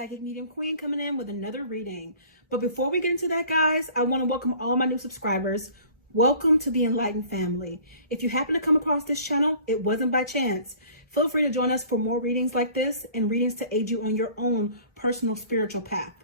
Psychic Medium Queen coming in with another reading. But before we get into that, guys, I want to welcome all my new subscribers. Welcome to the Enlightened family. If you happen to come across this channel, it wasn't by chance. Feel free to join us for more readings like this and readings to aid you on your own personal spiritual path.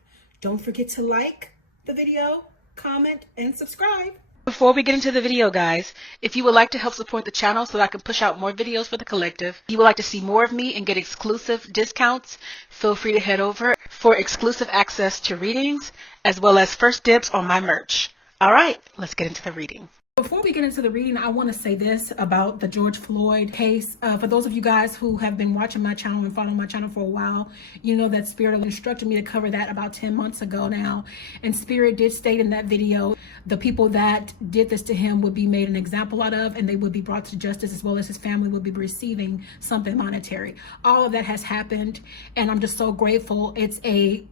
Don't forget to like the video, comment, and subscribe. Before we get into the video, guys, if you would like to help support the channel so that I can push out more videos for the collective, you would like to see more of me and get exclusive discounts, feel free to head over for exclusive access to readings, as well as first dibs on my merch. All right, let's get into the reading. Before we get into the reading, I want to say this about the George Floyd case. For those of you guys who have been watching my channel and following my channel for a while, you know that Spirit instructed me to cover that about 10 months ago now. And Spirit did state in that video, the people that did this to him would be made an example out of, and they would be brought to justice, as well as his family would be receiving something monetary. All of that has happened, and I'm just so grateful. It's a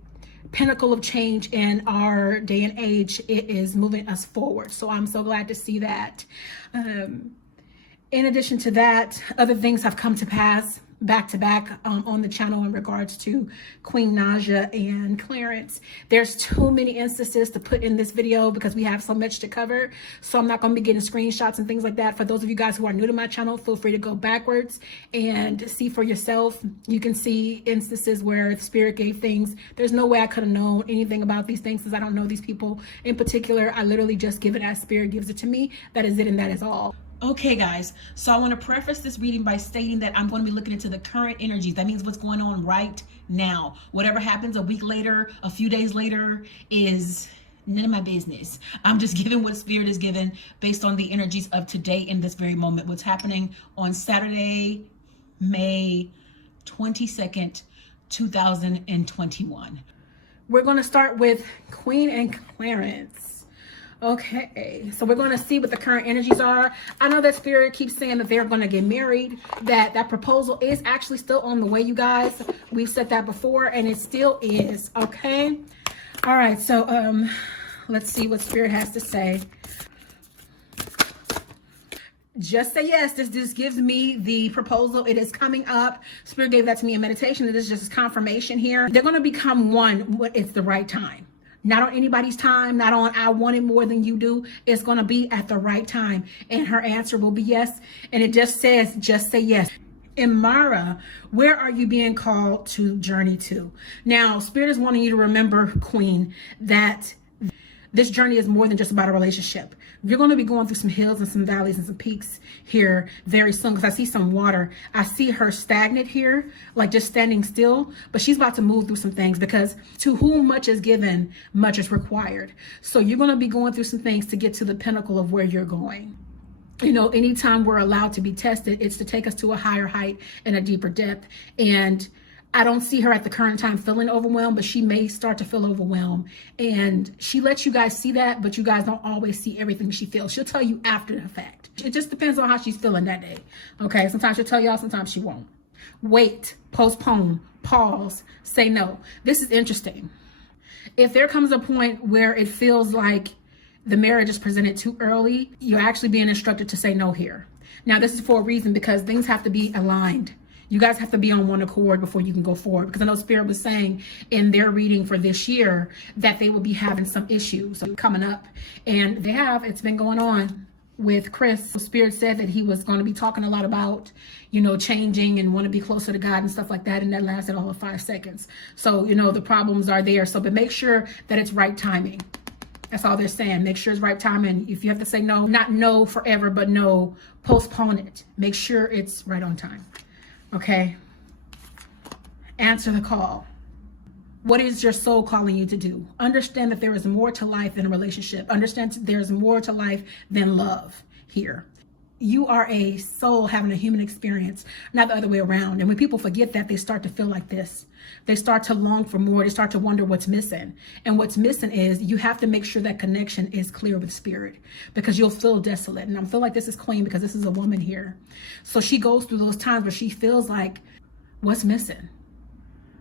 pinnacle of change in our day and age. It is moving us forward, so I'm so glad to see that. In addition to that, other things have come to pass back to back on the channel in regards to Queen Naija and Clarence. There's too many instances to put in this video because we have so much to cover, so I'm not going to be getting screenshots and things like that. For those of you guys who are new to my channel, feel free to go backwards and see for yourself. You can see instances where the Spirit gave things. There's no way I could have known anything about these things because I don't know these people in particular. I literally just give it as Spirit gives it to me. That is it, and that is all. Okay, guys, so I want to preface this reading by stating that I'm going to be looking into the current energies. That means what's going on right now. Whatever happens a week later, a few days later, is none of my business. I'm just giving what Spirit is given based on the energies of today in this very moment. What's happening on Saturday, May 22nd, 2021. We're going to start with Queen and Clarence. Okay, so we're going to see what the current energies are. I know that Spirit keeps saying that they're going to get married, that proposal is actually still on the way, you guys. We've said that before, and it still is, okay? All right, so let's see what Spirit has to say. Just say yes. This gives me the proposal. It is coming up. Spirit gave that to me in meditation. This is just confirmation here. They're going to become one when it's the right time. Not on anybody's time, not on I want it more than you do. It's going to be at the right time. And her answer will be yes. And it just says, just say yes. Imara, where are you being called to journey to? Now, Spirit is wanting you to remember, Queen, that this journey is more than just about a relationship. You're going to be going through some hills and some valleys and some peaks here very soon, because I see some water. I see her stagnant here, like just standing still, but she's about to move through some things, because to whom much is given, much is required. So you're going to be going through some things to get to the pinnacle of where you're going. You know, anytime we're allowed to be tested, it's to take us to a higher height and a deeper depth. And I don't see her at the current time feeling overwhelmed, but she may start to feel overwhelmed. And she lets you guys see that, but you guys don't always see everything she feels. She'll tell you after the fact. It just depends on how she's feeling that day. Okay, sometimes she'll tell y'all, sometimes she won't. Wait, postpone, pause, say no. This is interesting. If there comes a point where it feels like the marriage is presented too early, you're actually being instructed to say no here. Now, this is for a reason, because things have to be aligned. You guys have to be on one accord before you can go forward, because I know Spirit was saying in their reading for this year that they will be having some issues coming up, and they have. It's been going on with Chris. Spirit said that he was going to be talking a lot about, you know, changing and want to be closer to God and stuff like that, and that lasted all of 5 seconds. So, you know, the problems are there. So, but make sure that it's right timing. That's all they're saying. Make sure it's right timing. If you have to say no, not no forever, but no, postpone it. Make sure it's right on time. Okay, answer the call. What is your soul calling you to do? Understand that there is more to life than a relationship. Understand there's more to life than love here. You are a soul having a human experience, not the other way around. And when people forget that, they start to feel like this. They start to long for more. They start to wonder what's missing. And what's missing is you have to make sure that connection is clear with Spirit, because you'll feel desolate. And I feel like this is Queen, because this is a woman here. So she goes through those times where she feels like, what's missing?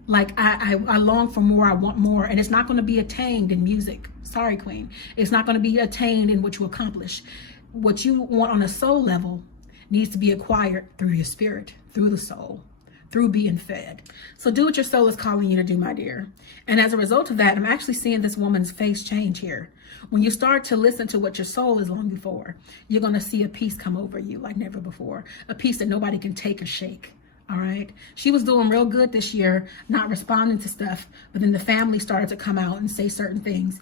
Like, I long for more. I want more. And it's not going to be attained in music. Sorry, Queen. It's not going to be attained in what you accomplish. What you want on a soul level needs to be acquired through your spirit, through the soul, through being fed. So do what your soul is calling you to do, my dear. And as a result of that, I'm actually seeing this woman's face change here. When you start to listen to what your soul is longing for, you're going to see a peace come over you like never before. A peace that nobody can take or shake. All right. She was doing real good this year, not responding to stuff. But then the family started to come out and say certain things.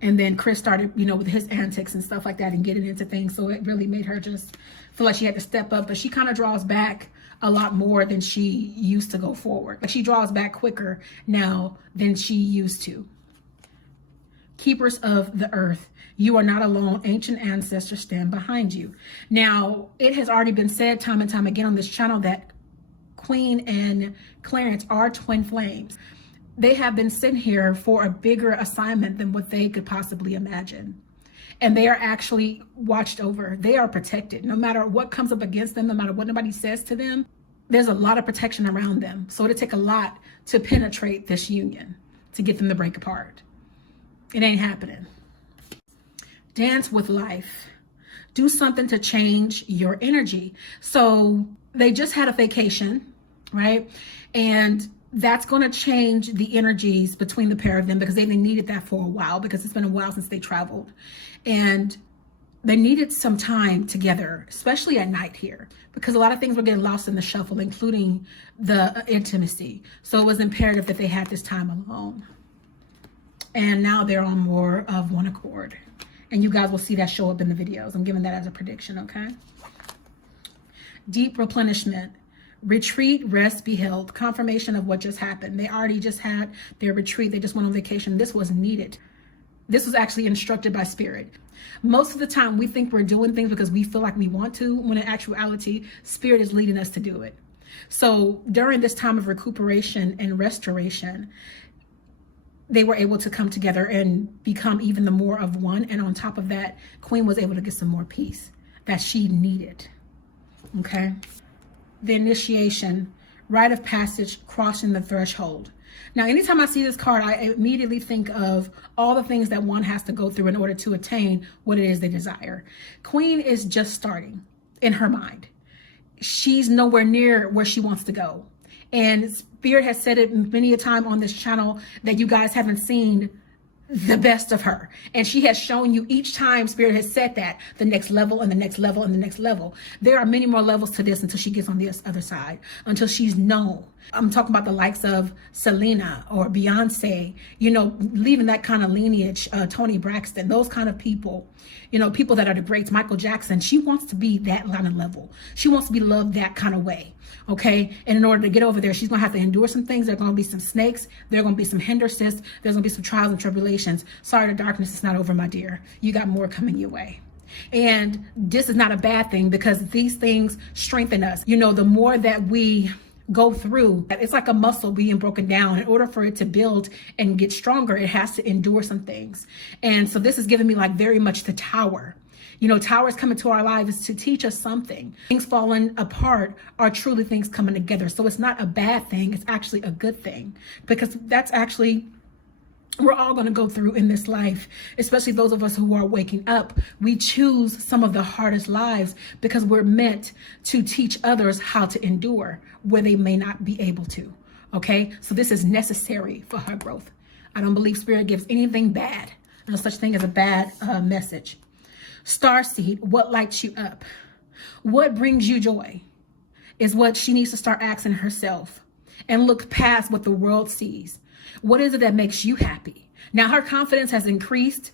And then Chris started, with his antics and stuff like that and getting into things. So it really made her just feel like she had to step up. But she kind of draws back a lot more than she used to go forward. Like she draws back quicker now than she used to. Keepers of the earth, you are not alone. Ancient ancestors stand behind you. Now, it has already been said time and time again on this channel that Queen and Clarence are twin flames. They have been sent here for a bigger assignment than what they could possibly imagine. And they are actually watched over. They are protected. No matter what comes up against them, no matter what nobody says to them, there's a lot of protection around them. So it'll take a lot to penetrate this union, to get them to break apart. It ain't happening. Dance with life. Do something to change your energy. So they just had a vacation, right? And that's going to change the energies between the pair of them because they needed that for a while because it's been a while since they traveled. And they needed some time together, especially at night here, because a lot of things were getting lost in the shuffle, including the intimacy. So it was imperative that they had this time alone. And now they're on more of one accord. And you guys will see that show up in the videos. I'm giving that as a prediction, okay? Deep replenishment. Retreat, rest, be held. Confirmation of what just happened. They already just had their retreat. They just went on vacation. This was needed. This was actually instructed by Spirit. Most of the time, we think we're doing things because we feel like we want to, when in actuality, Spirit is leading us to do it. So during this time of recuperation and restoration, they were able to come together and become even the more of one. And on top of that, Queen was able to get some more peace that she needed. Okay. The initiation, rite of passage, crossing the threshold. Now, anytime I see this card, I immediately think of all the things that one has to go through in order to attain what it is they desire. Queen is just starting in her mind. She's nowhere near where she wants to go. And Spirit has said it many a time on this channel that you guys haven't seen the best of her. And she has shown you each time Spirit has said that, the next level and the next level and the next level. There are many more levels to this until she gets on the other side, until she's known. I'm talking about the likes of Selena or Beyonce, leaving that kind of lineage, Toni Braxton, those kind of people, people that are the greats, Michael Jackson. She wants to be that kind of level. She wants to be loved that kind of way. Okay. And in order to get over there, she's going to have to endure some things. There are going to be some snakes. There are going to be some hindrances. There's going to be some trials and tribulations. Sorry, the darkness is not over, my dear. You got more coming your way. And this is not a bad thing because these things strengthen us. The more that we go through, it's like a muscle being broken down. In order for it to build and get stronger, it has to endure some things. And so this is giving me like very much the tower. Towers come into our lives to teach us something. Things falling apart are truly things coming together. So it's not a bad thing. It's actually a good thing because that's actually we're all going to go through in this life, especially those of us who are waking up. We choose some of the hardest lives because we're meant to teach others how to endure where they may not be able to. Okay, so this is necessary for her growth. I don't believe Spirit gives anything bad. No such thing as a bad message. Starseed, what lights you up? What brings you joy is what she needs to start asking herself and look past what the world sees. What is it that makes you happy? Now, her confidence has increased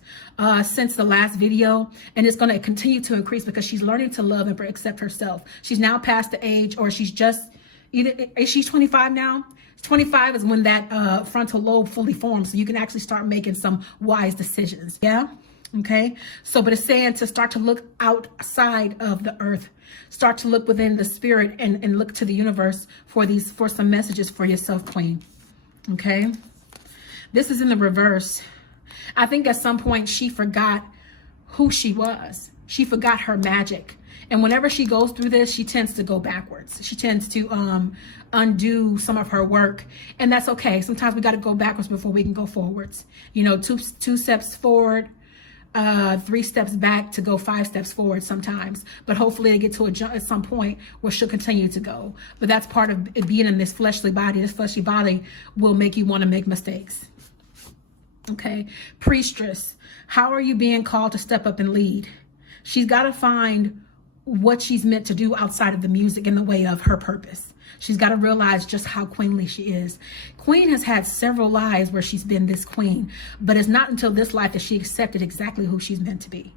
since the last video, and it's going to continue to increase because she's learning to love and accept herself. She's now past the age, or she's 25 now. 25 is when that frontal lobe fully forms, so you can actually start making some wise decisions. Yeah. Okay. So, but it's saying to start to look outside of the earth, start to look within the spirit and look to the universe for some messages for yourself, Queen. Okay. This is in the reverse. I think at some point she forgot who she was. She forgot her magic. And whenever she goes through this, she tends to go backwards. She tends to undo some of her work. And that's okay. Sometimes we got to go backwards before we can go forwards. Two steps forward, 3 steps back to go 5 steps forward sometimes. But hopefully they get to at some point where she'll continue to go. But that's part of it being in this fleshly body. This fleshly body will make you want to make mistakes. Okay. Priestess, how are you being called to step up and lead? She's got to find what she's meant to do outside of the music in the way of her purpose. She's got to realize just how queenly she is. Queen has had several lives where she's been this queen, but it's not until this life that she accepted exactly who she's meant to be.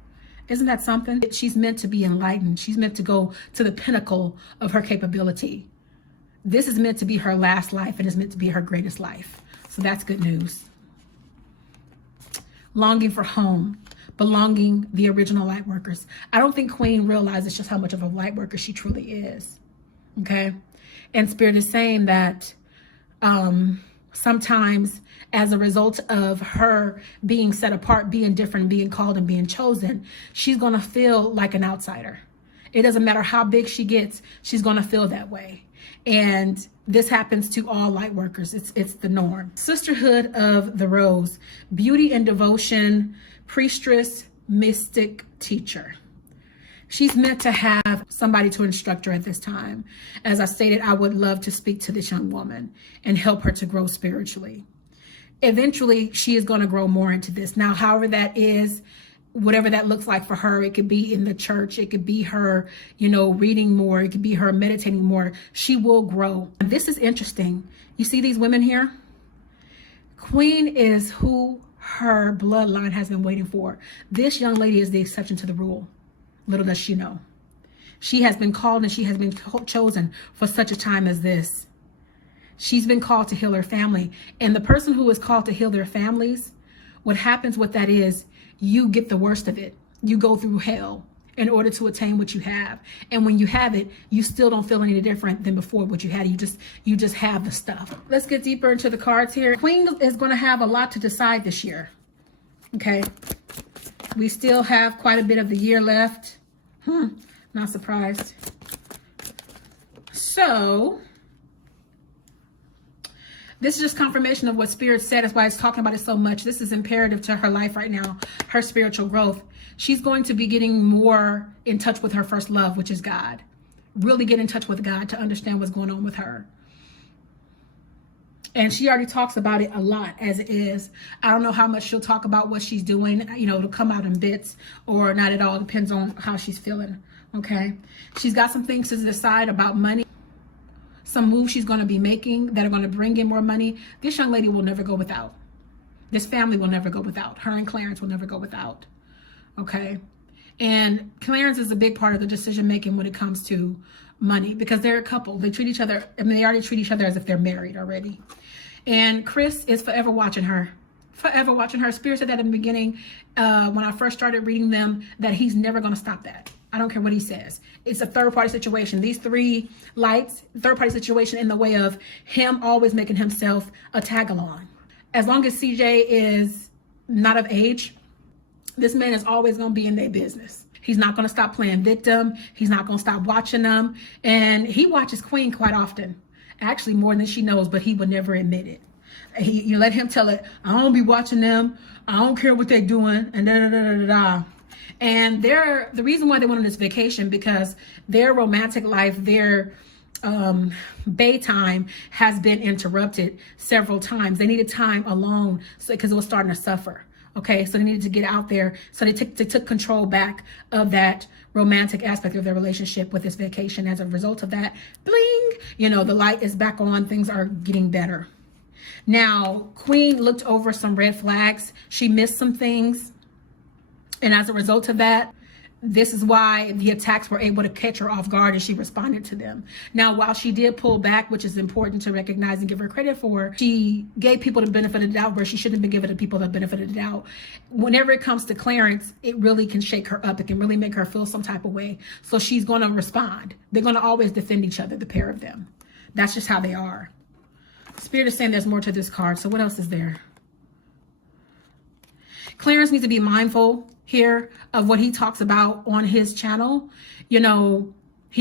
Isn't that something? She's meant to be enlightened. She's meant to go to the pinnacle of her capability. This is meant to be her last life, and it's meant to be her greatest life. So that's good news. Longing for home, belonging, the original light workers. I don't think Queen realizes just how much of a light worker she truly is. Okay. And Spirit is saying that sometimes as a result of her being set apart, being different, being called and being chosen, she's going to feel like an outsider. It doesn't matter how big she gets, she's going to feel that way. And this happens to all light workers. It's the norm. Sisterhood of the Rose, beauty and devotion, priestess, mystic, teacher. She's meant to have somebody to instruct her at this time. As I stated, I would love to speak to this young woman and help her to grow spiritually. Eventually, she is going to grow more into this. Now, however that is, whatever that looks like for her, it could be in the church, it could be her, reading more, it could be her meditating more. She will grow. And this is interesting. You see these women here? Queen is who her bloodline has been waiting for. This young lady is the exception to the rule. Little does she know. She has been called and she has been chosen for such a time as this. She's been called to heal her family. And the person who is called to heal their families, what happens with that is you get the worst of it. You go through hell in order to attain what you have. And when you have it, you still don't feel any different than before what you had. You just have the stuff. Let's get deeper into the cards here. Queen is going to have a lot to decide this year. Okay. We still have quite a bit of the year left. Not surprised. So this is just confirmation of what Spirit said. That's why it's talking about it so much. This is imperative to her life right now, her spiritual growth. She's going to be getting more in touch with her first love, which is God. Really get in touch with God to understand what's going on with her. And she already talks about it a lot as it is. I don't know how much she'll talk about what she's doing. It'll come out in bits or not at all. Depends on how she's feeling. Okay. She's got some things to decide about money. Some moves she's going to be making that are going to bring in more money. This young lady will never go without. This family will never go without. Her and Clarence will never go without. Okay. And Clarence is a big part of the decision making when it comes to money because they're a couple. They treat each other, they already treat each other as if they're married already. And Chris is forever watching her. Forever watching her. Spirit said that in the beginning when I first started reading them, that he's never going to stop that. I don't care what he says. It's a third-party situation. These 3 lights, third-party situation in the way of him always making himself a tag-along. As long as CJ is not of age, this man is always going to be in their business. He's not going to stop playing victim. He's not going to stop watching them. And he watches Queen quite often. Actually, more than she knows, but he would never admit it. You let him tell it, I don't be watching them. I don't care what they're doing. And da-da-da-da-da-da. And the reason why they went on this vacation, because their romantic life, their bay time has been interrupted several times. They needed time alone because it was starting to suffer. Okay, so they needed to get out there. So they took control back of that romantic aspect of their relationship with this vacation. As a result of that, bling, the light is back on. Things are getting better. Now, Queen looked over some red flags. She missed some things. And as a result of that, this is why the attacks were able to catch her off guard and she responded to them. Now, while she did pull back, which is important to recognize and give her credit for, she gave people the benefit of the doubt where she shouldn't have been given the people the benefit of the doubt. Whenever it comes to Clarence, it really can shake her up. It can really make her feel some type of way. So she's going to respond. They're going to always defend each other, the pair of them. That's just how they are. Spirit is saying there's more to this card. So what else is there? Clarence needs to be mindful here of what he talks about on his channel. He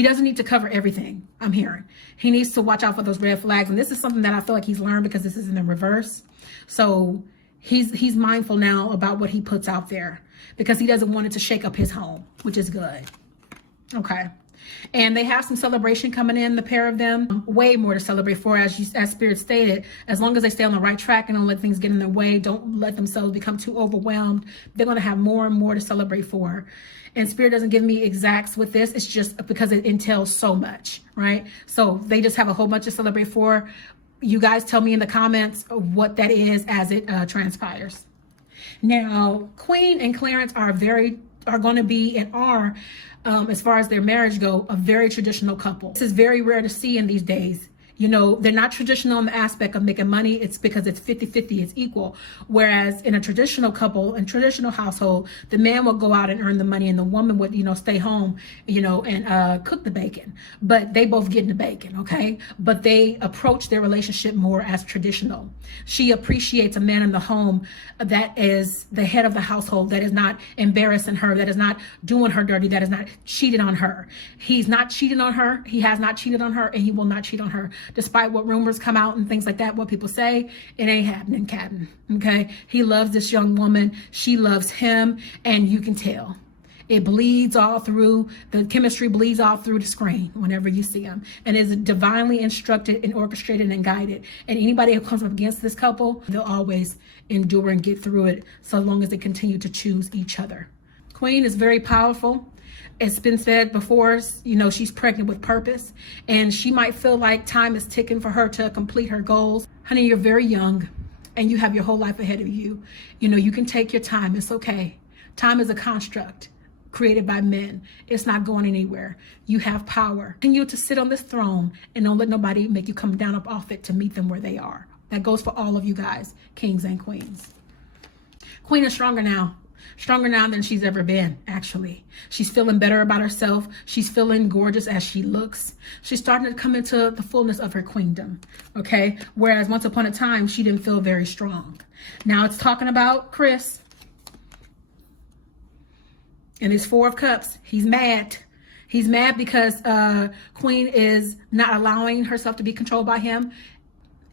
doesn't need to cover everything, I'm hearing. He needs to watch out for those red flags. And this is something that I feel like he's learned because this is in the reverse. So he's mindful now about what he puts out there. because he doesn't want it to shake up his home, which is good. Okay. And they have some celebration coming in, the pair of them. Way more to celebrate for, as Spirit stated. As long as they stay on the right track and don't let things get in their way, don't let themselves become too overwhelmed, they're going to have more and more to celebrate for. And Spirit doesn't give me exacts with this. It's just because it entails so much, right? So they just have a whole bunch to celebrate for. You guys tell me in the comments what that is as it transpires. Now, Queen and Clarence are going to be and are, as far as their marriage go, a very traditional couple. This is very rare to see in these days. You know, they're not traditional in the aspect of making money. It's because it's 50-50, it's equal. Whereas in a traditional couple, in traditional household, the man will go out and earn the money and the woman would, you know, stay home, you know, and cook the bacon. But they both get in the bacon, okay? But they approach their relationship more as traditional. She appreciates a man in the home that is the head of the household, that is not embarrassing her, that is not doing her dirty, that is not cheating on her. He's not cheating on her. He has not cheated on her, and he will not cheat on her. Despite what rumors come out and things like that, what people say, it ain't happening, Captain. Okay? He loves this young woman. She loves him, and you can tell. It bleeds all through, the chemistry bleeds all through the screen whenever you see them, and is divinely instructed and orchestrated and guided. And anybody who comes up against this couple, they'll always endure and get through it so long as they continue to choose each other. Queen is very powerful. It's been said before, you know, she's pregnant with purpose, and she might feel like time is ticking for her to complete her goals. Honey, you're very young and you have your whole life ahead of you. You know, you can take your time. It's okay. Time is a construct created by men. It's not going anywhere. You have power. Continue to sit on this throne and don't let nobody make you come down up off it to meet them where they are. That goes for all of you guys, kings and queens. Queen is stronger now. Stronger now than she's ever been, actually. She's feeling better about herself. She's feeling gorgeous as she looks. She's starting to come into the fullness of her queendom, okay? Whereas once upon a time, she didn't feel very strong. Now it's talking about Chris. And his Four of Cups, he's mad. He's mad because Queen is not allowing herself to be controlled by him,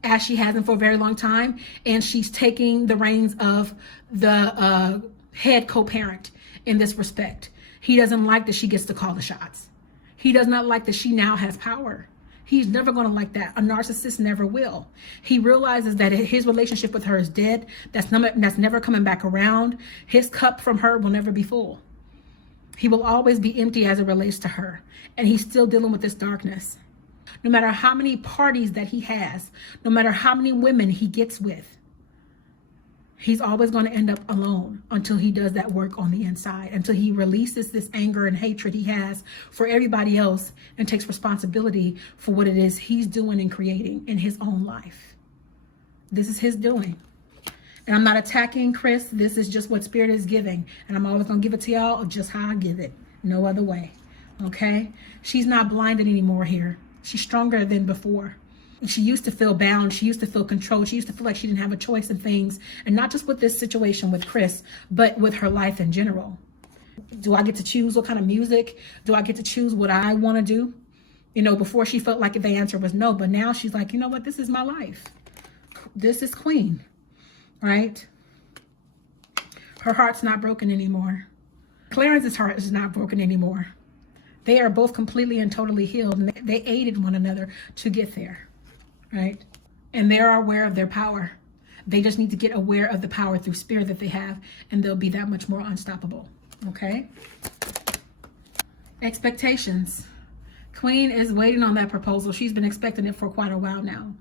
as she hasn't for a very long time. And she's taking the reins of the head co-parent in this respect. He doesn't like that she gets to call the shots. He does not like that she now has power. He's never going to like that. A narcissist never will. He realizes that his relationship with her is dead. That's never coming back around. His cup from her will never be full. He will always be empty as it relates to her. And he's still dealing with this darkness. No matter how many parties that he has, no matter how many women he gets with, he's always going to end up alone until he does that work on the inside, until he releases this anger and hatred he has for everybody else and takes responsibility for what it is he's doing and creating in his own life. This is his doing. And I'm not attacking Chris. This is just what Spirit is giving. And I'm always going to give it to y'all just how I give it. No other way. Okay? She's not blinded anymore here. She's stronger than before. She used to feel bound. She used to feel controlled. She used to feel like she didn't have a choice in things. And not just with this situation with Chris, but with her life in general. Do I get to choose what kind of music? Do I get to choose what I want to do? You know, before she felt like the answer was no. But now she's like, you know what? This is my life. This is Queen. Right? Her heart's not broken anymore. Clarence's heart is not broken anymore. They are both completely and totally healed. And they aided one another to get there. Right? And they are aware of their power. They just need to get aware of the power through Spirit that they have, and they'll be that much more unstoppable. Okay? Expectations. Queen is waiting on that proposal. She's been expecting it for quite a while now.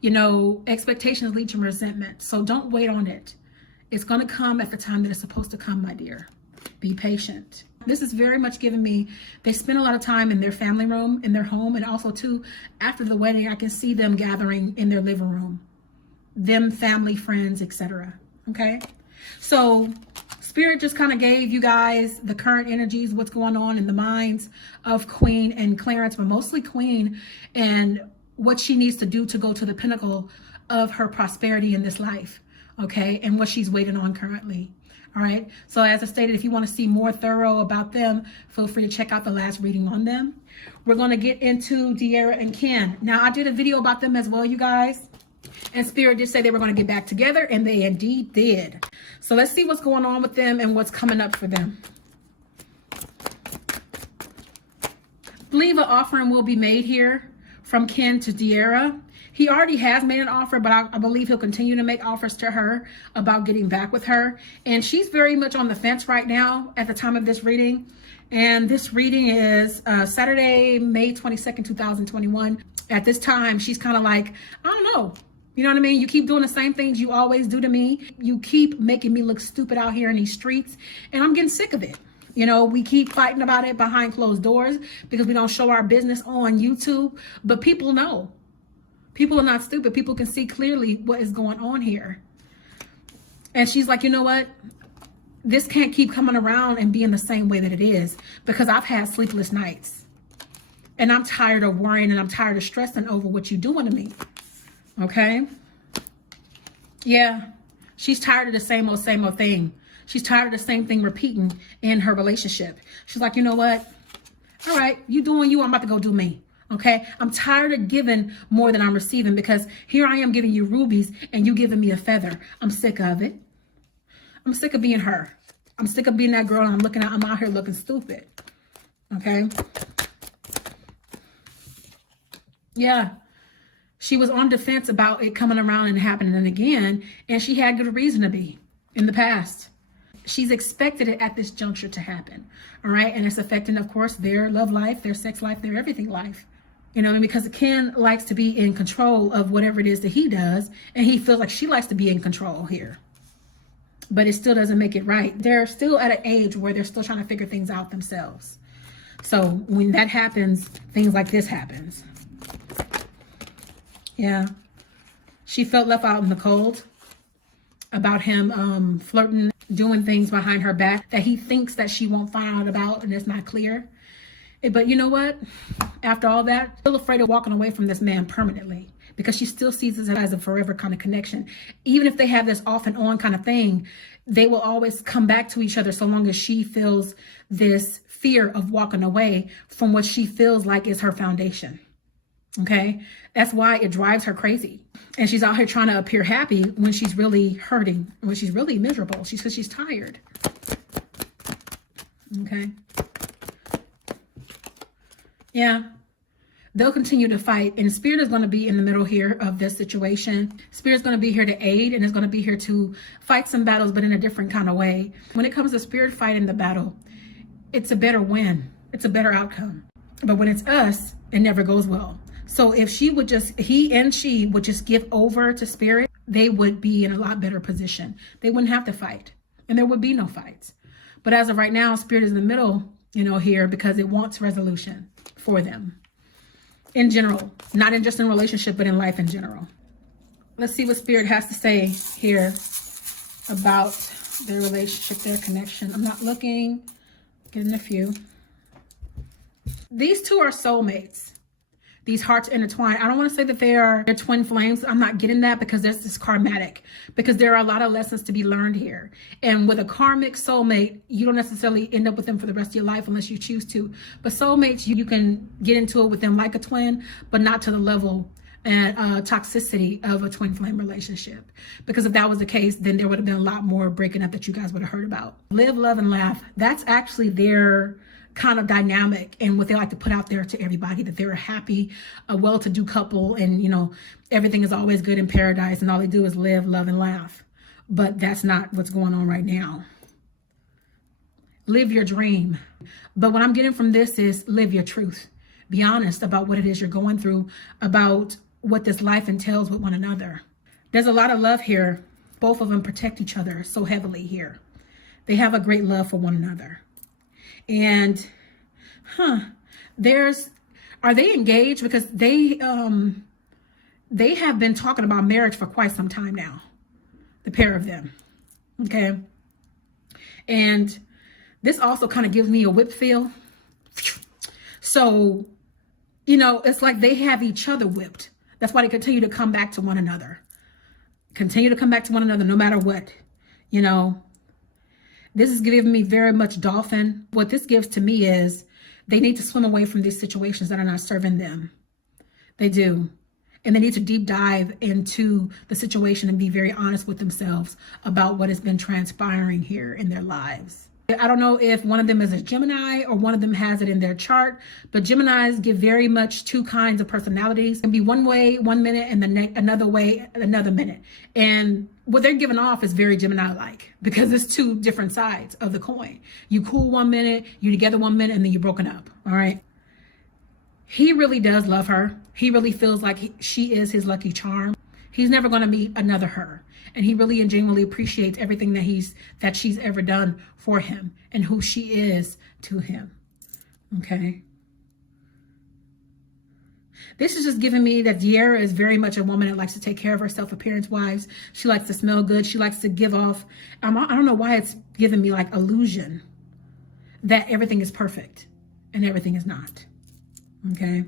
You know, expectations lead to resentment. So don't wait on it. It's going to come at the time that it's supposed to come, my dear. Be patient. This is very much giving me, they spend a lot of time in their family room, in their home, and also too, after the wedding, I can see them gathering in their living room. Them, family, friends, etc. Okay? So Spirit just kind of gave you guys the current energies, what's going on in the minds of Queen and Clarence, but mostly Queen, and what she needs to do to go to the pinnacle of her prosperity in this life. Okay? And what she's waiting on currently. All right. So as I stated, if you want to see more thorough about them, feel free to check out the last reading on them. We're going to get into Dearra and Ken. Now, I did a video about them as well, you guys. And Spirit did say they were going to get back together, and they indeed did. So let's see what's going on with them and what's coming up for them. I believe an offering will be made here from Ken to Dearra. He already has made an offer, but I believe he'll continue to make offers to her about getting back with her. And she's very much on the fence right now at the time of this reading. And this reading is Saturday, May 22nd, 2021. At this time, she's kind of like, I don't know. You know what I mean? You keep doing the same things you always do to me. You keep making me look stupid out here in these streets. And I'm getting sick of it. You know, we keep fighting about it behind closed doors because we don't show our business on YouTube. But people know. People are not stupid. People can see clearly what is going on here. And she's like, you know what? This can't keep coming around and being the same way that it is, because I've had sleepless nights. And I'm tired of worrying, and I'm tired of stressing over what you're doing to me. Okay? Yeah. She's tired of the same old thing. She's tired of the same thing repeating in her relationship. She's like, you know what? All right, you doing you, I'm about to go do me. Okay? I'm tired of giving more than I'm receiving, because here I am giving you rubies and you giving me a feather. I'm sick of it. I'm sick of being her. I'm sick of being that girl, and I'm out here looking stupid. Okay? Yeah. She was on defense about it coming around and happening again, and she had good reason to be in the past. She's expected it at this juncture to happen. All right? And it's affecting, of course, their love life, their sex life, their everything life. You know, because Ken likes to be in control of whatever it is that he does, and he feels like she likes to be in control here. But it still doesn't make it right. They're still at an age where they're still trying to figure things out themselves. So when that happens, things like this happens. Yeah. She felt left out in the cold about him flirting, doing things behind her back that he thinks that she won't find out about, and it's not clear. But you know what? After all that, still afraid of walking away from this man permanently, because she still sees this as a forever kind of connection. Even if they have this off and on kind of thing, they will always come back to each other so long as she feels this fear of walking away from what she feels like is her foundation. Okay? That's why it drives her crazy. And she's out here trying to appear happy when she's really hurting, when she's really miserable. Because she's tired. Okay? Yeah. They'll continue to fight, and Spirit is going to be in the middle here of this situation. Spirit's going to be here to aid, and is going to be here to fight some battles, but in a different kind of way. When it comes to Spirit fighting the battle, it's a better win. It's a better outcome. But when it's us, it never goes well. So if he and she would just give over to Spirit, they would be in a lot better position. They wouldn't have to fight, and there would be no fights. But as of right now, Spirit is in the middle, you know, here because it wants resolution for them. In general, not in just in relationship, but in life in general. Let's see what Spirit has to say here about their relationship, their connection. I'm not looking, getting a few. These two are soulmates. These hearts intertwine. I don't want to say that they're twin flames. I'm not getting that, because this is karmatic, because there are a lot of lessons to be learned here. And with a karmic soulmate, you don't necessarily end up with them for the rest of your life unless you choose to. But soulmates, you can get into it with them like a twin, but not to the level and toxicity of a twin flame relationship. Because if that was the case, then there would have been a lot more breaking up that you guys would have heard about. Live, love, and laugh. That's actually their kind of dynamic and what they like to put out there to everybody, that they're a happy, a well-to-do couple, and you know, everything is always good in paradise, and all they do is live, love, and laugh. But that's not what's going on right now. Live your dream. But what I'm getting from this is live your truth. Be honest about what it is you're going through, about what this life entails with one another. There's a lot of love here. Both of them protect each other so heavily here. They have a great love for one another. And, are they engaged? Because they have been talking about marriage for quite some time now, the pair of them. Okay. And this also kind of gives me a whip feel. So, you know, it's like they have each other whipped. That's why they continue to come back to one another. Continue to come back to one another no matter what, you know. This is giving me very much dolphin. What this gives to me is they need to swim away from these situations that are not serving them. They do. And they need to deep dive into the situation and be very honest with themselves about what has been transpiring here in their lives. I don't know if one of them is a Gemini or one of them has it in their chart, but Geminis give very much two kinds of personalities. It can be one way 1 minute and another way another minute. And what they're giving off is very Gemini-like because it's two different sides of the coin. You cool 1 minute, you together 1 minute, and then you're broken up. All right. He really does love her. He really feels like she is his lucky charm. He's never going to meet another her. And he really and genuinely appreciates everything that she's ever done for him and who she is to him. Okay. This is just giving me that Dearra is very much a woman that likes to take care of herself appearance-wise. She likes to smell good. She likes to give off. I don't know why it's giving me like illusion that everything is perfect and everything is not. Okay.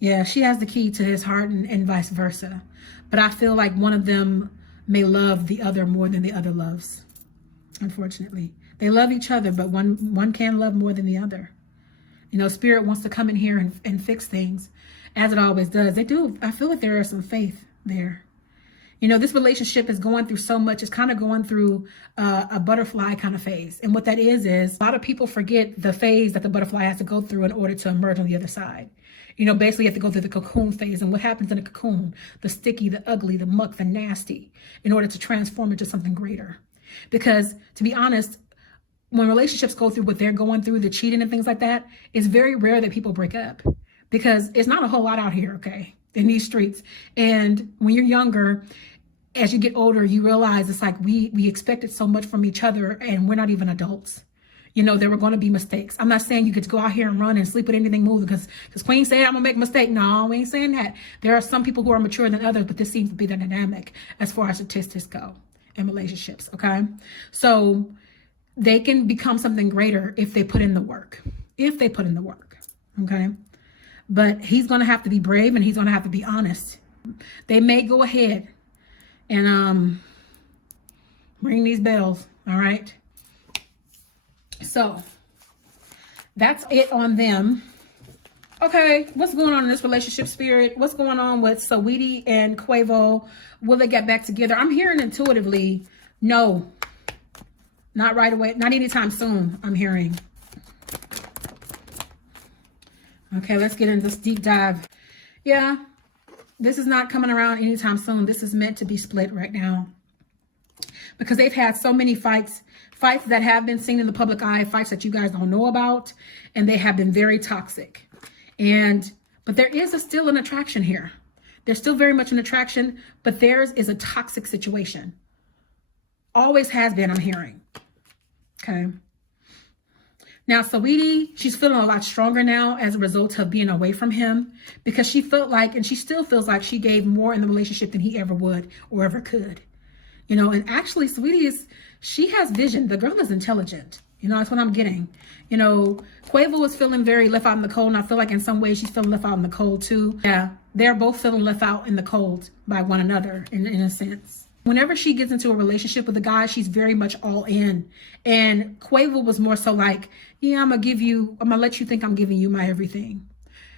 Yeah, she has the key to his heart and vice versa. But I feel like one of them may love the other more than the other loves. Unfortunately, they love each other, but one can love more than the other. You know, spirit wants to come in here and fix things, as it always does. They do. I feel like there is some faith there. You know, this relationship is going through so much. It's kind of going through a butterfly kind of phase. And what that is a lot of people forget the phase that the butterfly has to go through in order to emerge on the other side. You know, basically you have to go through the cocoon phase. And what happens in a cocoon? The sticky, the ugly, the muck, the nasty, in order to transform into something greater. Because to be honest, when relationships go through what they're going through, the cheating and things like that, it's very rare that people break up. Because it's not a whole lot out here, okay, in these streets. And when you're younger, as you get older, you realize it's like we expected so much from each other and we're not even adults. You know, there were going to be mistakes. I'm not saying you could go out here and run and sleep with anything moving because Queen said, I'm going to make a mistake. No, we ain't saying that. There are some people who are mature than others, but this seems to be the dynamic as far as statistics go in relationships, okay? So they can become something greater if they put in the work. If they put in the work, okay? But he's going to have to be brave and he's going to have to be honest. They may go ahead and ring these bells, all right? So that's it on them. Okay, what's going on in this relationship, spirit? What's going on with Saweetie and Quavo? Will they get back together? I'm hearing intuitively, no, not right away, not anytime soon, I'm hearing. Okay, let's get into this deep dive. Yeah, this is not coming around anytime soon. This is meant to be split right now. Because they've had so many fights that have been seen in the public eye, fights that you guys don't know about, and they have been very toxic. But there is still an attraction here. There's still very much an attraction, but theirs is a toxic situation. Always has been, I'm hearing. Okay. Now, Saweetie, she's feeling a lot stronger now as a result of being away from him because she felt like, and she still feels like she gave more in the relationship than he ever would or ever could. You know, and actually, Saweetie she has vision. The girl is intelligent. You know, that's what I'm getting. You know, Quavo is feeling very left out in the cold, and I feel like in some ways she's feeling left out in the cold too. Yeah, they're both feeling left out in the cold by one another in a sense. Whenever she gets into a relationship with a guy, she's very much all in. And Quavo was more so like, yeah, I'm gonna let you think I'm giving you my everything.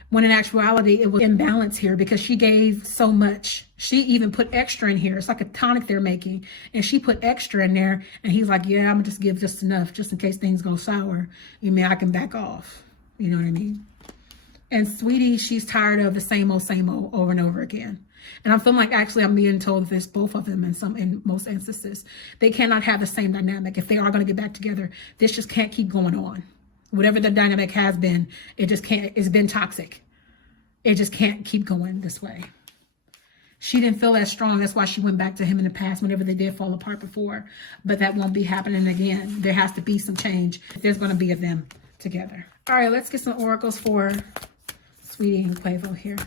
When in actuality, it was imbalance here because she gave so much. She even put extra in here. It's like a tonic they're making. And she put extra in there. And he's like, yeah, I'm going to just give just enough just in case things go sour. You mean I can back off. You know what I mean? And Saweetie, she's tired of the same old over and over again. And I'm feeling like actually I'm being told this, both of them in most instances. They cannot have the same dynamic. If they are going to get back together, this just can't keep going on. Whatever the dynamic has been, it just can't, it's been toxic. It just can't keep going this way. She didn't feel as strong. That's why she went back to him in the past whenever they did fall apart before. But that won't be happening again. There has to be some change if there's going to be of them together. All right, let's get some oracles for Saweetie and Quavo here.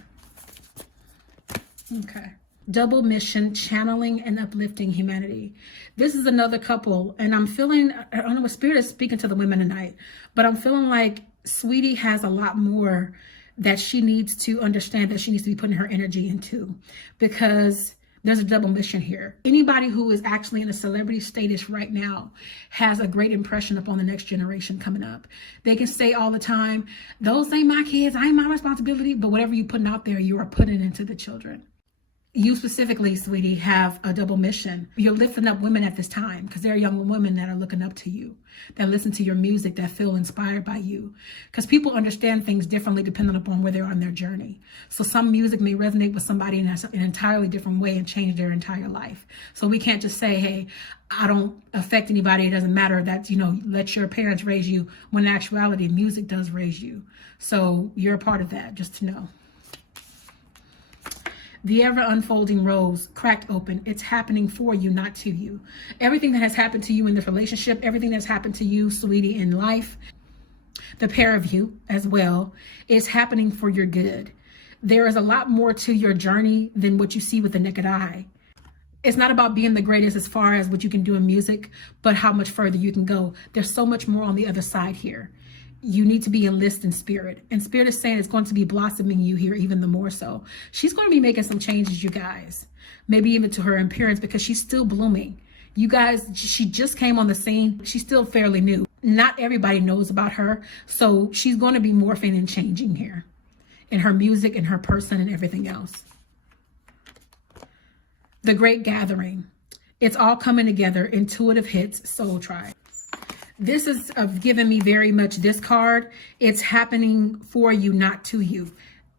Okay. Double mission, channeling and uplifting humanity. This is another couple, and I'm feeling, I don't know what spirit is speaking to the women tonight, but I'm feeling like Saweetie has a lot more that she needs to understand that she needs to be putting her energy into, because There's a double mission here. Anybody who is actually in a celebrity status right now has a great impression upon the next generation coming up. They can say all the time, those ain't my kids, ain't my responsibility, but whatever you're putting out there, you are putting into the children. You specifically, sweetie, have a double mission. You're lifting up women at this time because there are young women that are looking up to you, that listen to your music, that feel inspired by you. Because people understand things differently depending upon where they are on their journey. So some music may resonate with somebody in an entirely different way and change their entire life. So we can't just say, hey, I don't affect anybody. It doesn't matter that, let your parents raise you, when in actuality, music does raise you. So you're a part of that, just to know. The ever-unfolding rose cracked open. It's happening for you, not to you. Everything that has happened to you in this relationship, everything that's happened to you, sweetie, in life, the pair of you as well, is happening for your good. There is a lot more to your journey than what you see with the naked eye. It's not about being the greatest as far as what you can do in music, but how much further you can go. There's so much more on the other side here. You need to be enlisted in spirit. And spirit is saying it's going to be blossoming you here even the more so. She's going to be making some changes, you guys. Maybe even to her appearance because she's still blooming. You guys, she just came on the scene. She's still fairly new. Not everybody knows about her. So she's going to be morphing and changing here in her music and her person and everything else. The Great Gathering. It's all coming together. Intuitive hits, Soul Tribe. This is giving me very much this card. It's happening for you, not to you.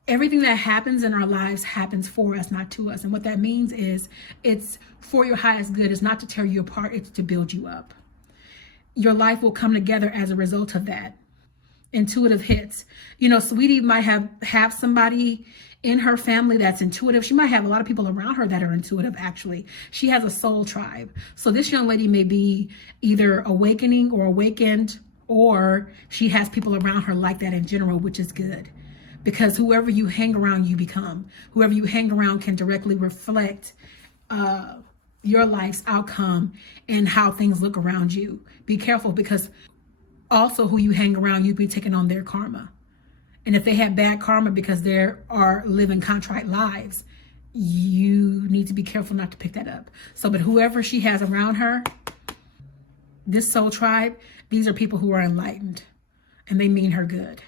Everything that happens in our lives happens for us, not to us. And what that means is it's for your highest good. It's not to tear you apart. It's to build you up. Your life will come together as a result of that. Intuitive hits. Saweetie might have somebody in her family that's intuitive. She might have a lot of people around her that are intuitive, actually. She has a soul tribe. So this young lady may be either awakening or awakened, or she has people around her like that in general, which is good. Because whoever you hang around, you become. Whoever you hang around can directly reflect your life's outcome and how things look around you. Be careful, because also who you hang around, you'll be taking on their karma. And if they have bad karma because they are living contrite lives, you need to be careful not to pick that up. So, but whoever she has around her, this soul tribe, these are people who are enlightened and they mean her good.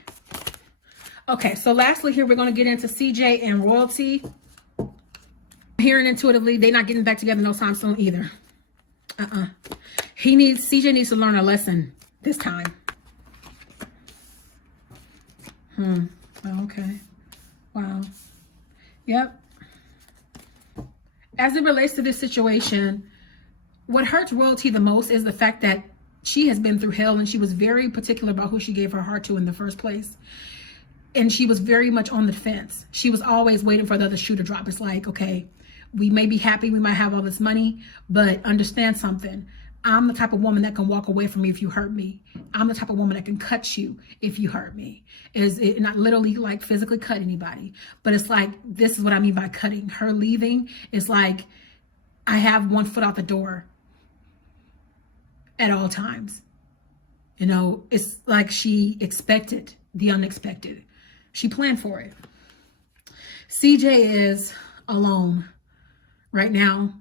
Okay, so lastly here, we're going to get into CJ and royalty. Hearing intuitively, they're not getting back together no time soon either. CJ needs to learn a lesson this time. Okay. Wow. Yep. As it relates to this situation, what hurts royalty the most is the fact that she has been through hell, and she was very particular about who she gave her heart to in the first place. And she was very much on the fence. She was always waiting for the other shoe to drop. It's like, okay, we may be happy, we might have all this money, but understand something. I'm the type of woman that can walk away from you if you hurt me. I'm the type of woman that can cut you if you hurt me. Is it not literally like physically cut anybody, but it's like, this is what I mean by cutting. Her leaving is like, I have one foot out the door at all times. It's like she expected the unexpected. She planned for it. CJ is alone right now.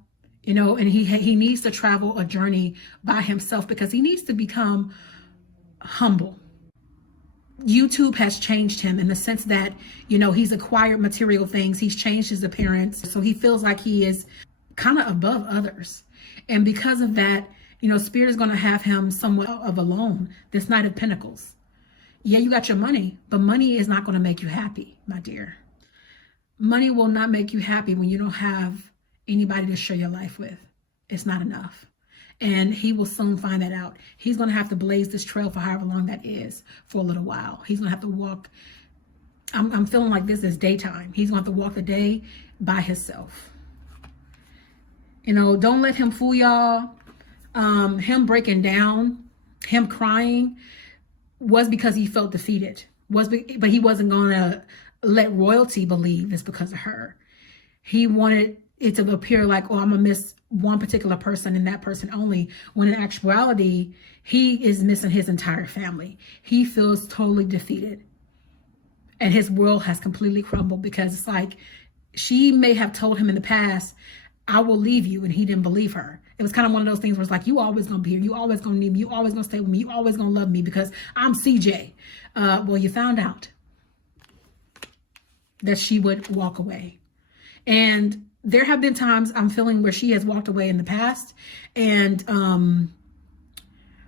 And he needs to travel a journey by himself because he needs to become humble. YouTube has changed him in the sense that, he's acquired material things. He's changed his appearance. So he feels like he is kind of above others. And because of that, Spirit is going to have him somewhat of alone. This Knight of Pentacles. Yeah, you got your money, but money is not going to make you happy, my dear. Money will not make you happy when you don't have anybody to share your life with. It's not enough. And he will soon find that out. He's going to have to blaze this trail for however long that is, for a little while. He's going to have to walk. I'm feeling like this is daytime. He's going to have to walk the day by himself. Don't let him fool y'all. Him breaking down, him crying was because he felt defeated. But he wasn't going to let royalty believe it's because of her. He wanted it to appear like, oh, I'm gonna miss one particular person and that person only, when in actuality, he is missing his entire family. He feels totally defeated. And his world has completely crumbled because it's like, she may have told him in the past, I will leave you. And he didn't believe her. It was kind of one of those things where it's like, you always going to be here. You always going to need me. You always going to stay with me. You always going to love me because I'm CJ. Well, you found out that she would walk away. And there have been times I'm feeling where she has walked away in the past and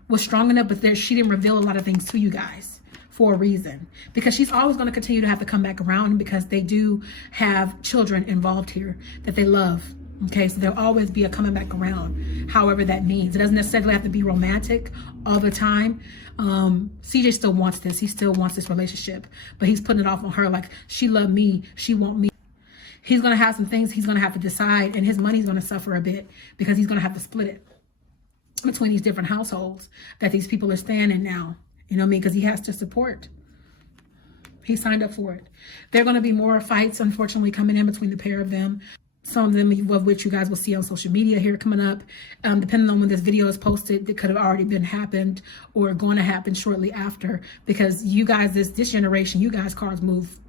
was strong enough, but she didn't reveal a lot of things to you guys for a reason, because she's always going to continue to have to come back around because they do have children involved here that they love. Okay, so there'll always be a coming back around, however that means. It doesn't necessarily have to be romantic all the time. CJ still wants this. He still wants this relationship, but he's putting it off on her like, she loved me, she want me. He's going to have some things he's going to have to decide, and his money's going to suffer a bit because he's going to have to split it between these different households that these people are staying in now. You know what I mean? Because he has to support. He signed up for it. There are going to be more fights, unfortunately, coming in between the pair of them. Some of them of which you guys will see on social media here coming up. Depending on when this video is posted, it could have already been happened or going to happen shortly after, because you guys, this generation, you guys, cars move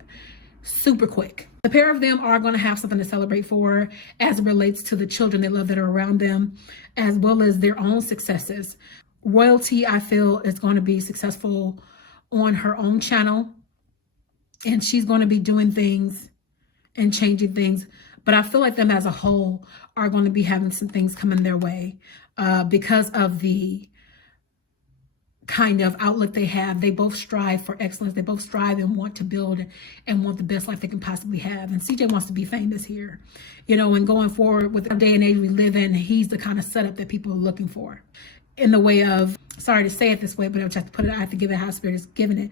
super quick. The pair of them are going to have something to celebrate for as it relates to the children they love that are around them, as well as their own successes. Royalty, I feel, is going to be successful on her own channel, and she's going to be doing things and changing things. But I feel like them as a whole are going to be having some things coming their way because of the kind of outlook they have. They both strive for excellence. They both strive and want to build and want the best life they can possibly have. And CJ wants to be famous here, you know, and going forward with the day and age we live in, he's the kind of setup that people are looking for in the way of, sorry to say it this way, but I have to put it, I have to give it how Spirit is giving it.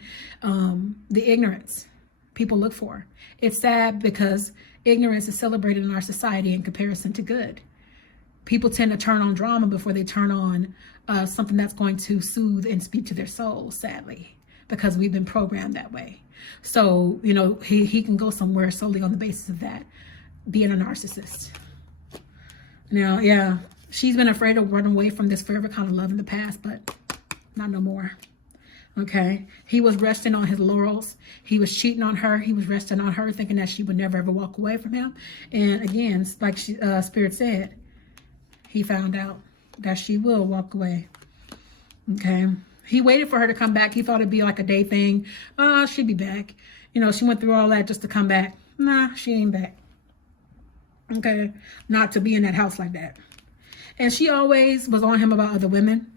The ignorance people look for. It's sad because ignorance is celebrated in our society in comparison to good. People tend to turn on drama before they turn on something that's going to soothe and speak to their soul, sadly, because we've been programmed that way. So, you know, he can go somewhere solely on the basis of that, being a narcissist. Now, yeah, she's been afraid to run away from this forever kind of love in the past, but not no more. Okay, he was resting on his laurels. He was cheating on her. He was resting on her, thinking that she would never ever walk away from him. And again, like Spirit said, he found out that she will walk away. Okay, he waited for her to come back. He thought it'd be like a day thing. She'd be back. You know, she went through all that just to come back. Nah, she ain't back. Okay, not to be in that house like that. And she always was on him about other women.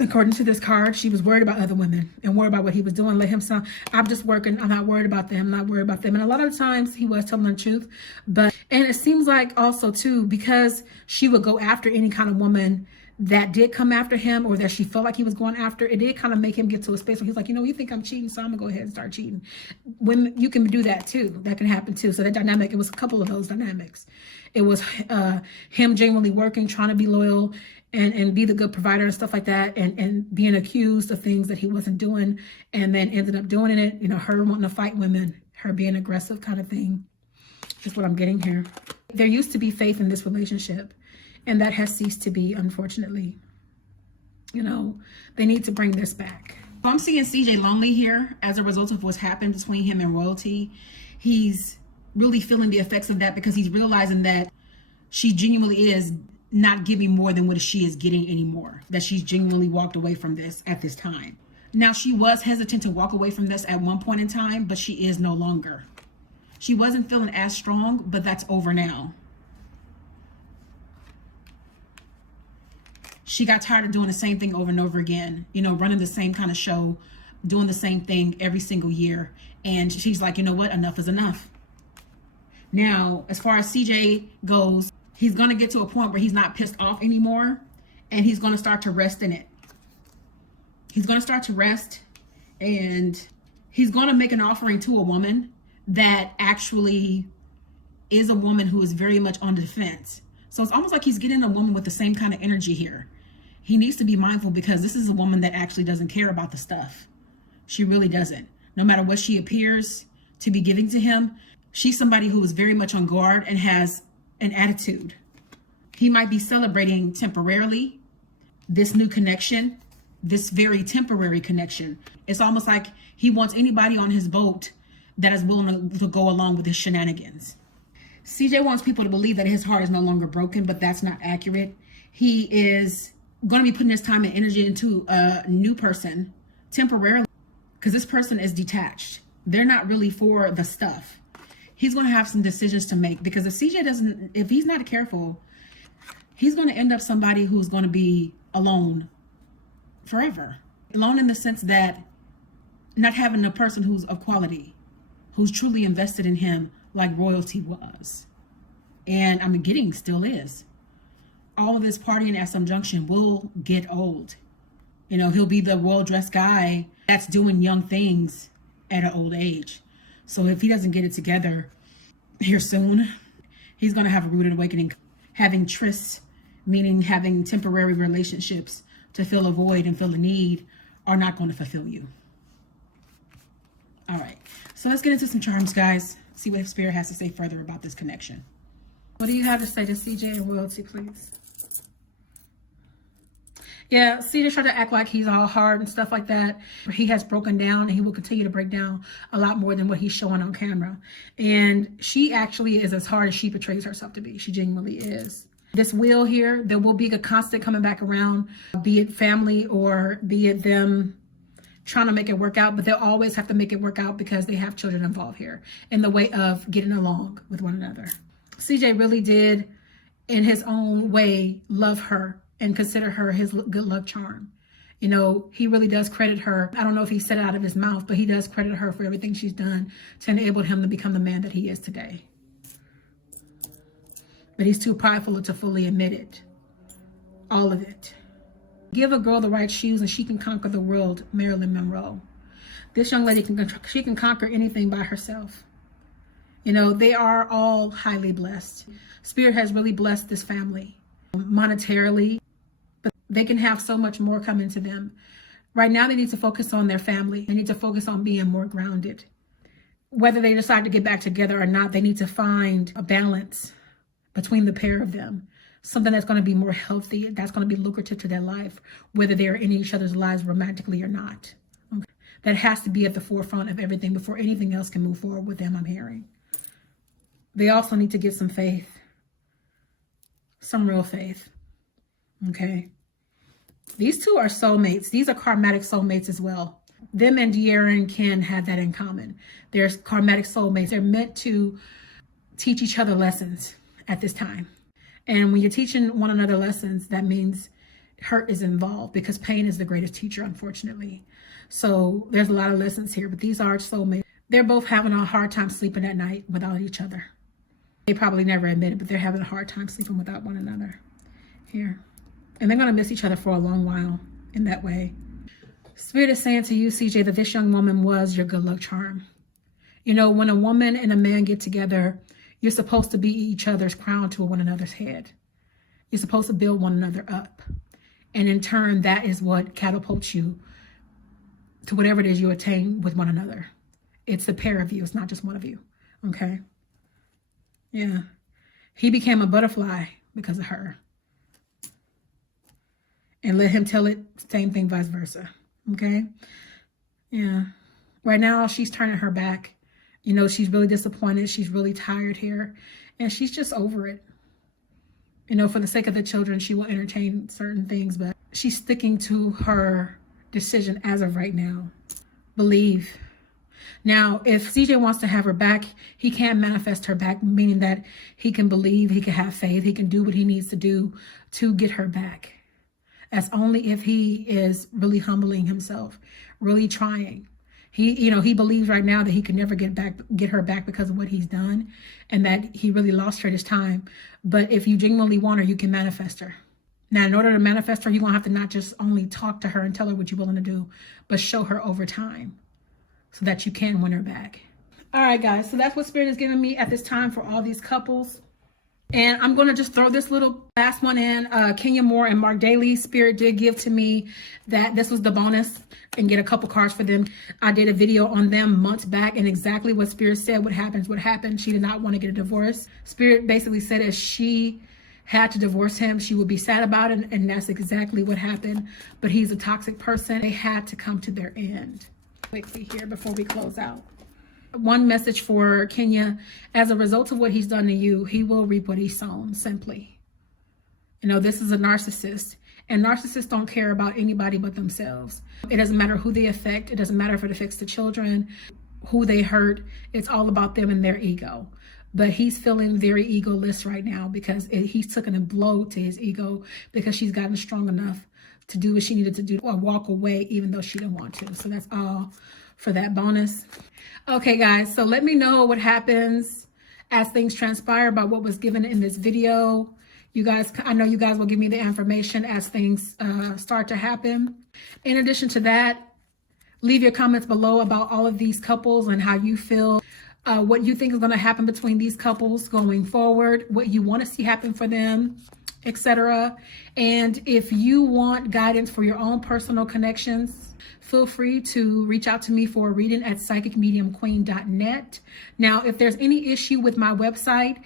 According to this card, she was worried about other women and worried about what he was doing. Let him sound, I'm just working. I'm not worried about them. I'm not worried about them. And a lot of times he was telling the truth. And it seems like also too, because she would go after any kind of woman that did come after him or that she felt like he was going after, it did kind of make him get to a space where he's like, you know, you think I'm cheating, so I'm gonna go ahead and start cheating. When you can do that too, that can happen too. So that dynamic, it was a couple of those dynamics. It was him genuinely working, trying to be loyal and be the good provider and stuff like that, and being accused of things that he wasn't doing, and then ended up doing it. You know, her wanting to fight women, her being aggressive kind of thing. Is what I'm getting here. There used to be faith in this relationship, and that has ceased to be, unfortunately. You know, they need to bring this back. I'm seeing CJ lonely here as a result of what's happened between him and Royalty. He's really feeling the effects of that because he's realizing that she genuinely is not giving more than what she is getting anymore, that she's genuinely walked away from this at this time. Now, she was hesitant to walk away from this at one point in time, but she is no longer. She wasn't feeling as strong, but that's over now. She got tired of doing the same thing over and over again, you know, running the same kind of show, doing the same thing every single year. And she's like, you know what, enough is enough. Now, as far as CJ goes, he's going to get to a point where he's not pissed off anymore, and he's going to start to rest in it. He's going to start to rest, and he's going to make an offering to a woman that actually is a woman who is very much on the defense. So it's almost like he's getting a woman with the same kind of energy here. He needs to be mindful because this is a woman that actually doesn't care about the stuff. She really doesn't. No matter what she appears to be giving to him, she's somebody who is very much on guard and has an attitude. He might be celebrating temporarily this new connection, this very temporary connection. It's almost like he wants anybody on his boat that is willing to go along with his shenanigans. CJ wants people to believe that his heart is no longer broken, but that's not accurate. He is going to be putting his time and energy into a new person temporarily because this person is detached. They're not really for the stuff. He's going to have some decisions to make because if he's not careful, he's going to end up somebody who's going to be alone forever. Alone in the sense that not having a person who's of quality, who's truly invested in him like royalty was. And still is. All of this partying at some junction will get old. He'll be the well-dressed guy that's doing young things at an old age. So if he doesn't get it together here soon, he's going to have a rude awakening. Having trysts, meaning having temporary relationships to fill a void and fill a need, are not going to fulfill you. All right, so let's get into some charms, guys. See what Spirit has to say further about this connection. What do you have to say to CJ and royalty, please? Yeah, CJ tried to act like he's all hard and stuff like that. He has broken down and he will continue to break down a lot more than what he's showing on camera. And she actually is as hard as she portrays herself to be. She genuinely is. This wheel here, there will be a constant coming back around, be it family or be it them trying to make it work out, but they'll always have to make it work out because they have children involved here in the way of getting along with one another. CJ really did, in his own way, love her and consider her his good luck charm. He really does credit her. I don't know if he said it out of his mouth, but he does credit her for everything she's done to enable him to become the man that he is today. But he's too prideful to fully admit it. All of it. Give a girl the right shoes and she can conquer the world, Marilyn Monroe. This young lady can conquer anything by herself. They are all highly blessed. Spirit has really blessed this family monetarily, but they can have so much more coming to them. Right now, they need to focus on their family. They need to focus on being more grounded. Whether they decide to get back together or not, they need to find a balance between the pair of them. Something that's going to be more healthy, that's going to be lucrative to their life, whether they're in each other's lives romantically or not. Okay. That has to be at the forefront of everything before anything else can move forward with them, I'm hearing. They also need to get some faith. Some real faith. Okay. These two are soulmates. These are karmatic soulmates as well. Them and Dearra and Ken have that in common. They're karmatic soulmates. They're meant to teach each other lessons at this time. And when you're teaching one another lessons, that means hurt is involved because pain is the greatest teacher, unfortunately. So there's a lot of lessons here, but these are soulmates. They're both having a hard time sleeping at night without each other. They probably never admit it, but they're having a hard time sleeping without one another here. And they're going to miss each other for a long while in that way. Spirit is saying to you, CJ, that this young woman was your good luck charm. When a woman and a man get together, you're supposed to be each other's crown to one another's head. You're supposed to build one another up. And in turn, that is what catapults you to whatever it is you attain with one another. It's the pair of you. It's not just one of you. Okay? Yeah. He became a butterfly because of her. And let him tell it, same thing, vice versa. Okay? Yeah. Right now, she's turning her back. She's really disappointed. She's really tired here. And she's just over it. For the sake of the children, she will entertain certain things, but she's sticking to her decision as of right now. Believe. Now, if CJ wants to have her back, he can manifest her back, meaning that he can believe, he can have faith, he can do what he needs to do to get her back. That's only if he is really humbling himself, really trying. He believes right now that he can never get her back because of what he's done and that he really lost her this time. But if you genuinely want her, you can manifest her. Now, in order to manifest her, you're going to have to not just only talk to her and tell her what you're willing to do, but show her over time so that you can win her back. All right, guys. So that's what Spirit is giving me at this time for all these couples. And I'm going to just throw this little last one in. Kenya Moore and Mark Daly, Spirit did give to me that this was the bonus and get a couple cards for them. I did a video on them months back and exactly what Spirit said would happen. She did not want to get a divorce. Spirit basically said if she had to divorce him, she would be sad about it. And that's exactly what happened. But he's a toxic person. They had to come to their end. Quickly here before we close out. one message for Kenya. As a result of what he's done to you, he will reap what he's sown, simply. You know, this is a narcissist, and narcissists don't care about anybody but themselves. It doesn't matter who they affect. It doesn't matter if it affects the children, who they hurt. It's all about them and their ego. But he's feeling very egoless right now because he's taken a blow to his ego because she's gotten strong enough to do what she needed to do or walk away even though she didn't want to. So that's all for that bonus. Okay, guys, so let me know what happens as things transpire by what was given in this video. You guys, I know you guys will give me the information as things start to happen. In addition to that, leave your comments below about all of these couples and how you feel, what you think is going to happen between these couples going forward, what you want to see happen for them, etc. And if you want guidance for your own personal connections, feel free to reach out to me for a reading at psychicmediumqueen.net. Now, if there's any issue with my website,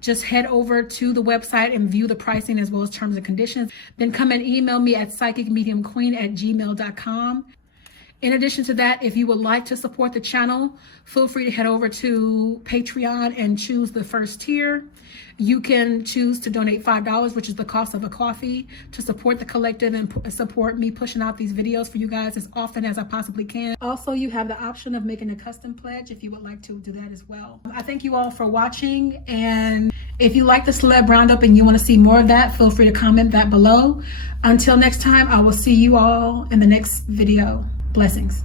just head over to the website and view the pricing as well as terms and conditions. Then come and email me at psychicmediumqueen@gmail.com. In addition to that, if you would like to support the channel, feel free to head over to Patreon and choose the first tier. You can choose to donate $5, which is the cost of a coffee, to support the collective and support me pushing out these videos for you guys as often as I possibly can. Also, you have the option of making a custom pledge if you would like to do that as well. I thank you all for watching, and if you like the Celeb Roundup and you want to see more of that, feel free to comment that below. Until next time, I will see you all in the next video. Blessings.